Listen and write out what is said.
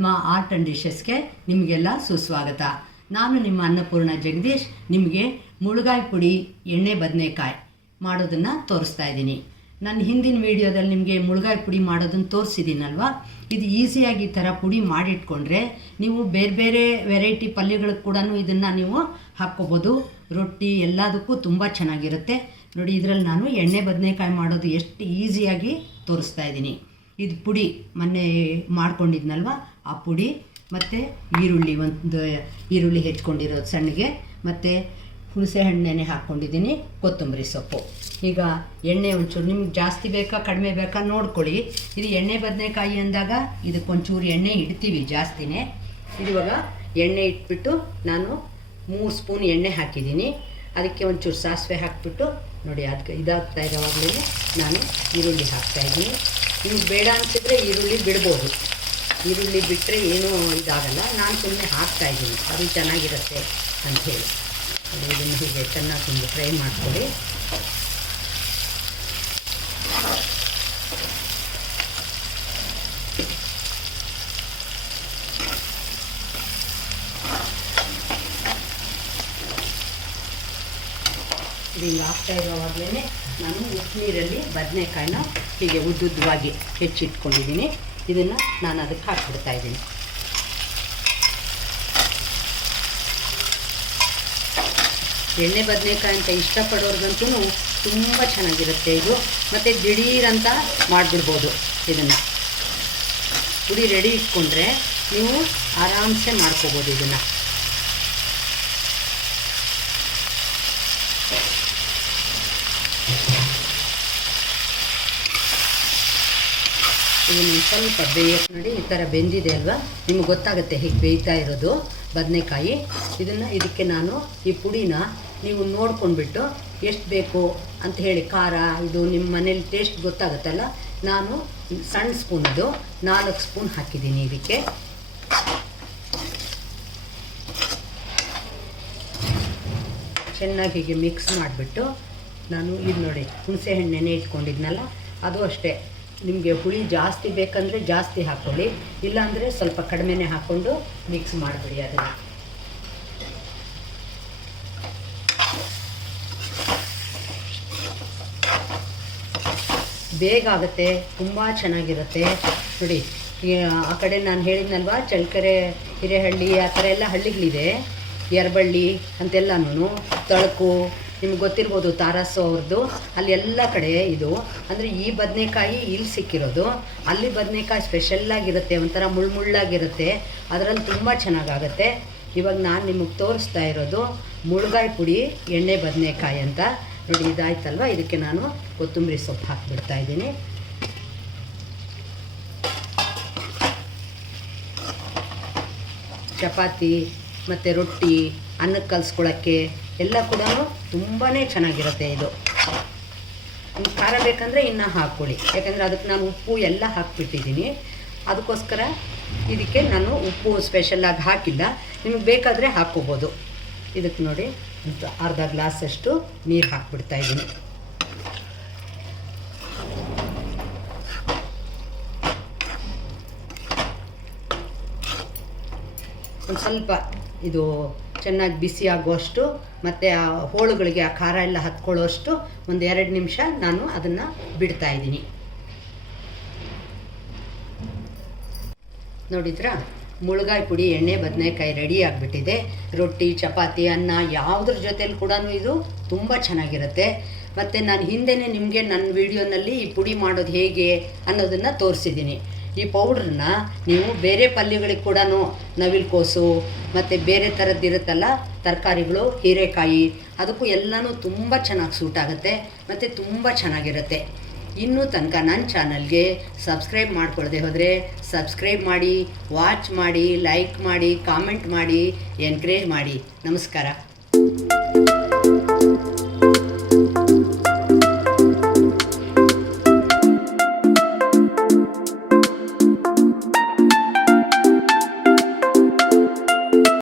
Padma art and ಡಿಶಸ್ಗೆ ನಿಮಗೆಲ್ಲ ಸುಸ್ವಾಗತ. ನಾನು ನಿಮ್ಮ ಅನ್ನಪೂರ್ಣ ಜಗದೀಶ್, ನಿಮಗೆ ಮುಳುಗಾಯಿ ಪುಡಿ, ಎಣ್ಣೆ ಬದನೆಕಾಯಿ ಮಾಡೋದನ್ನು ತೋರಿಸ್ತಾ ಇದ್ದೀನಿ. ನನ್ನ ಹಿಂದಿನ ವೀಡಿಯೋದಲ್ಲಿ ನಿಮಗೆ ಮುಳುಗಾಯಿ ಪುಡಿ ಮಾಡೋದನ್ನು ತೋರಿಸಿದ್ದೀನಲ್ವ? ಇದು ಈಸಿಯಾಗಿ ಈ ಥರ ಪುಡಿ ಮಾಡಿಟ್ಕೊಂಡ್ರೆ ನೀವು ಬೇರೆ ಬೇರೆ ವೆರೈಟಿ ಪಲ್ಯಗಳಿಗೆ ಕೂಡ ಇದನ್ನು ನೀವು ಹಾಕ್ಕೋಬೋದು. ರೊಟ್ಟಿ ಎಲ್ಲದಕ್ಕೂ ತುಂಬ ಚೆನ್ನಾಗಿರುತ್ತೆ. ನೋಡಿ, ಇದರಲ್ಲಿ ನಾನು ಎಣ್ಣೆ ಬದನೆಕಾಯಿ ಮಾಡೋದು ಎಷ್ಟು ಈಸಿಯಾಗಿ ತೋರಿಸ್ತಾ ಇದ್ದೀನಿ. ಇದು ಪುಡಿ ಮೊನ್ನೆ ಮಾಡ್ಕೊಂಡಿದ್ನಲ್ವ? ಆ ಪುಡಿ, ಮತ್ತು ಈರುಳ್ಳಿ ಒಂದು, ಈರುಳ್ಳಿ ಹೆಚ್ಕೊಂಡಿರೋದು ಸಣ್ಣಗೆ, ಮತ್ತು ಹುಣಸೆ ಹಣ್ಣೆನೆ ಹಾಕ್ಕೊಂಡಿದ್ದೀನಿ ಕೊತ್ತಂಬರಿ ಸೊಪ್ಪು. ಈಗ ಎಣ್ಣೆ ಒಂಚೂರು, ನಿಮ್ಗೆ ಜಾಸ್ತಿ ಬೇಕಾ, ಕಡಿಮೆ ಬೇಕಾ ನೋಡ್ಕೊಳ್ಳಿ. ಇದು ಎಣ್ಣೆ ಬದನೆಕಾಯಿ ಅಂದಾಗ ಇದಕ್ಕೆ ಒಂಚೂರು ಎಣ್ಣೆ ಇಡ್ತೀವಿ ಜಾಸ್ತಿನೇ. ಇವಾಗ ಎಣ್ಣೆ ಇಟ್ಬಿಟ್ಟು ನಾನು ಮೂರು ಸ್ಪೂನ್ ಎಣ್ಣೆ ಹಾಕಿದ್ದೀನಿ. ಅದಕ್ಕೆ ಒಂಚೂರು ಸಾಸಿವೆ ಹಾಕ್ಬಿಟ್ಟು ನೋಡಿ ಅದಕ್ಕೆ ಇದಾಗ್ತಾ ಇರೋವಾಗಲೇ ನಾನು ಈರುಳ್ಳಿ ಹಾಕ್ತಾಯಿದ್ದೀನಿ ನಿಮ್ಗೆ ಬೇಡ ಅನಿಸಿದ್ರೆ ಈರುಳ್ಳಿ ಬಿಡ್ಬೋದು. ಈರುಳ್ಳಿ ಬಿಟ್ಟರೆ ಏನೂ ಇದಾಗಲ್ಲ. ನಾನು ಸುಮ್ಮನೆ ಹಾಕ್ತಾಯಿದ್ದೀನಿ ಅದು ಚೆನ್ನಾಗಿರುತ್ತೆ ಅಂಥೇಳಿ ಇದನ್ನು ಹೀಗೆ ಚೆನ್ನಾಗಿ ಒಂದು ಫ್ರೈ ಮಾಡ್ಕೊಳ್ಳಿ. ಹಿಂಗೆ ಆಗ್ತಾ ಇರೋವಾಗಲೇ ನಾನು ಉಪ್ಪು ನೀರಲ್ಲಿ ಬದನೆಕಾಯಿನ ಹೀಗೆ ಉದ್ದುದ್ದವಾಗಿ ಹೆಚ್ಚಿಟ್ಕೊಂಡಿದ್ದೀನಿ. ಇದನ್ನು ನಾನು ಅದಕ್ಕೆ ಹಾಕ್ಬಿಡ್ತಾ ಇದ್ದೀನಿ. ಎಣ್ಣೆ ಬದನೆಕಾಯಿ ಅಂತ ಇಷ್ಟಪಡೋರ್ಗಂತೂ ತುಂಬ ಚೆನ್ನಾಗಿರುತ್ತೆ ಇದು. ಮತ್ತು ದಿಢೀರಂತ ಮಾಡಿಬಿಡ್ಬೋದು ಇದನ್ನು. ಪುಡಿ ರೆಡಿ ಇಟ್ಕೊಂಡ್ರೆ ನೀವು ಆರಾಮ್ಸೆ ಮಾಡ್ಕೋಬೋದು ಇದನ್ನು. ಇದನ್ನು ಸ್ವಲ್ಪ ಬೇಯ ನೋಡಿ ಈ ಥರ ಬೆಂದಿದೆ ಅಲ್ವಾ? ನಿಮ್ಗೆ ಗೊತ್ತಾಗುತ್ತೆ ಹೀಗೆ ಬೇಯ್ತಾ ಇರೋದು ಬದನೆಕಾಯಿ. ಇದನ್ನು ಇದಕ್ಕೆ ನಾನು ಈ ಪುಡಿನ ನೀವು ನೋಡ್ಕೊಂಡ್ಬಿಟ್ಟು ಎಷ್ಟು ಬೇಕು ಅಂತ ಹೇಳಿ, ಖಾರ, ಇದು ನಿಮ್ಮ ಮನೇಲಿ ಟೇಸ್ಟ್ ಗೊತ್ತಾಗುತ್ತಲ್ಲ? ನಾನು ಸಣ್ಣ ಸ್ಪೂನ್ದು ನಾಲ್ಕು ಸ್ಪೂನ್ ಹಾಕಿದ್ದೀನಿ ಇದಕ್ಕೆ. ಚೆನ್ನಾಗಿ ಹೀಗೆ ಮಿಕ್ಸ್ ಮಾಡಿಬಿಟ್ಟು ನಾನು ಇದು ನೋಡಿ ಹುಣಸೆ ಹಣ್ಣು ಇಟ್ಕೊಂಡಿದ್ನಲ್ಲ? ಅದು ಅಷ್ಟೇ. ನಿಮಗೆ ಹುಳಿ ಜಾಸ್ತಿ ಬೇಕಂದರೆ ಜಾಸ್ತಿ ಹಾಕ್ಕೊಳ್ಳಿ ಇಲ್ಲಾಂದರೆ ಸ್ವಲ್ಪ ಕಡಿಮೆನೇ ಹಾಕ್ಕೊಂಡು ಮಿಕ್ಸ್ ಮಾಡಿಬಿಡಿ ಅದನ್ನು. ಬೇಗ ಆಗುತ್ತೆ, ತುಂಬ ಚೆನ್ನಾಗಿರುತ್ತೆ. ನೋಡಿ ಆ ಕಡೆ ನಾನು ಹೇಳಿದ್ನಲ್ವ, ಚಳ್ಳಕೆರೆ, ಹಿರೇಹಳ್ಳಿ, ಆ ಥರ ಎಲ್ಲ ಹಳ್ಳಿಗಳಿದೆ. ಎರಬಳ್ಳಿ ಅಂತೆಲ್ಲನೂ ತಳಕು ನಿಮ್ಗೆ ಗೊತ್ತಿರ್ಬೋದು ತಾರಾಸು ಅವ್ರದ್ದು ಅಲ್ಲಿ ಎಲ್ಲ ಕಡೆ ಇದು. ಅಂದರೆ ಈ ಬದನೆಕಾಯಿ ಇಲ್ಲಿ ಸಿಕ್ಕಿರೋದು. ಅಲ್ಲಿ ಬದನೆಕಾಯಿ ಸ್ಪೆಷಲ್ಲಾಗಿರುತ್ತೆ ಒಂಥರ ಮುಳ್ಳುಮುಳ್ಳಾಗಿರುತ್ತೆ ಅದರಲ್ಲಿ ತುಂಬ ಚೆನ್ನಾಗಾಗತ್ತೆ. ಇವಾಗ ನಾನು ನಿಮಗೆ ತೋರಿಸ್ತಾ ಇರೋದು ಮುಳುಗಾಯಿ ಪುಡಿ, ಎಣ್ಣೆ ಬದನೆಕಾಯಿ ಅಂತ. ನೋಡಿ, ಇದಾಯ್ತಲ್ವ? ಇದಕ್ಕೆ ನಾನು ಕೊತ್ತಂಬರಿ ಸೊಪ್ಪು ಹಾಕಿಬಿಡ್ತಾ ಇದ್ದೀನಿ. ಚಪಾತಿ, ಮತ್ತು ರೊಟ್ಟಿ ಅನ್ನಕ್ಕೆ ಕಲಿಸ್ಕೊಳ್ಳೋಕ್ಕೆ ಎಲ್ಲ ಕೂಡ ತುಂಬಾ ಚೆನ್ನಾಗಿರುತ್ತೆ ಇದು. ಖಾರ ಬೇಕಂದರೆ ಇನ್ನು ಹಾಕ್ಕೊಳ್ಳಿ. ಯಾಕಂದರೆ ಅದಕ್ಕೆ ನಾನು ಉಪ್ಪು ಎಲ್ಲ ಹಾಕ್ಬಿಟ್ಟಿದ್ದೀನಿ. ಅದಕ್ಕೋಸ್ಕರ ಇದಕ್ಕೆ ನಾನು ಉಪ್ಪು ಸ್ಪೆಷಲಾಗಿ ಹಾಕಿಲ್ಲ. ನಿಮಗೆ ಬೇಕಾದರೆ ಹಾಕ್ಕೋಬೋದು. ಇದಕ್ಕೆ ನೋಡಿ ಅರ್ಧ ಗ್ಲಾಸಷ್ಟು ನೀರು ಹಾಕ್ಬಿಡ್ತಾ ಇದ್ದೀನಿ. ಒಂದು ಸ್ವಲ್ಪ ಇದು ಚೆನ್ನಾಗಿ ಬಿಸಿ ಆಗುವಷ್ಟು ಮತ್ತು ಆ ಹೋಳುಗಳಿಗೆ ಆ ಖಾರ ಎಲ್ಲ ಹತ್ಕೊಳ್ಳೋಷ್ಟು ಒಂದು ಎರಡು ನಿಮಿಷ ನಾನು ಅದನ್ನು ಬಿಡ್ತಾ ಇದ್ದೀನಿ. ನೋಡಿದ್ರಾ? ಮುಳುಗಾಯಿ ಪುಡಿ, ಎಣ್ಣೆ, ಬದನೆಕಾಯಿ ರೆಡಿ ಆಗಿಬಿಟ್ಟಿದೆ. ರೊಟ್ಟಿ, ಚಪಾತಿ, ಅನ್ನ ಯಾವುದ್ರ ಜೊತೆಲಿ ಕೂಡ ಇದು ತುಂಬ ಚೆನ್ನಾಗಿರುತ್ತೆ. ಮತ್ತು ನಾನು ಹಿಂದೆನೇ ನಿಮಗೆ ನನ್ನ ವೀಡಿಯೋನಲ್ಲಿ ಈ ಪುಡಿ ಮಾಡೋದು ಹೇಗೆ ಅನ್ನೋದನ್ನು ತೋರಿಸಿದ್ದೀನಿ. ಈ ಪೌಡ್ರನ್ನ ನೀವು ಬೇರೆ ಪಲ್ಯಗಳಿಗೆ ಕೂಡ ನವಿಲುಕೋಸು ಮತ್ತು ಬೇರೆ ಥರದ್ದು ಇರುತ್ತಲ್ಲ, ತರಕಾರಿಗಳು, ಹೀರೆಕಾಯಿ, ಅದಕ್ಕೂ ಎಲ್ಲನೂ ತುಂಬ ಚೆನ್ನಾಗಿ ಸೂಟ್ ಆಗುತ್ತೆ, ಮತ್ತು ತುಂಬ ಚೆನ್ನಾಗಿರುತ್ತೆ. ಇನ್ನೂ ತನಕ ನನ್ನ ಚಾನಲ್ಗೆ ಸಬ್ಸ್ಕ್ರೈಬ್ ಮಾಡ್ಕೊಳ್ಳದೆ ಹೋದರೆ ಸಬ್ಸ್ಕ್ರೈಬ್ ಮಾಡಿ, ವಾಚ್ ಮಾಡಿ, ಲೈಕ್ ಮಾಡಿ, ಕಾಮೆಂಟ್ ಮಾಡಿ ಎನ್ಕರೇಜ್ ಮಾಡಿ. ನಮಸ್ಕಾರ.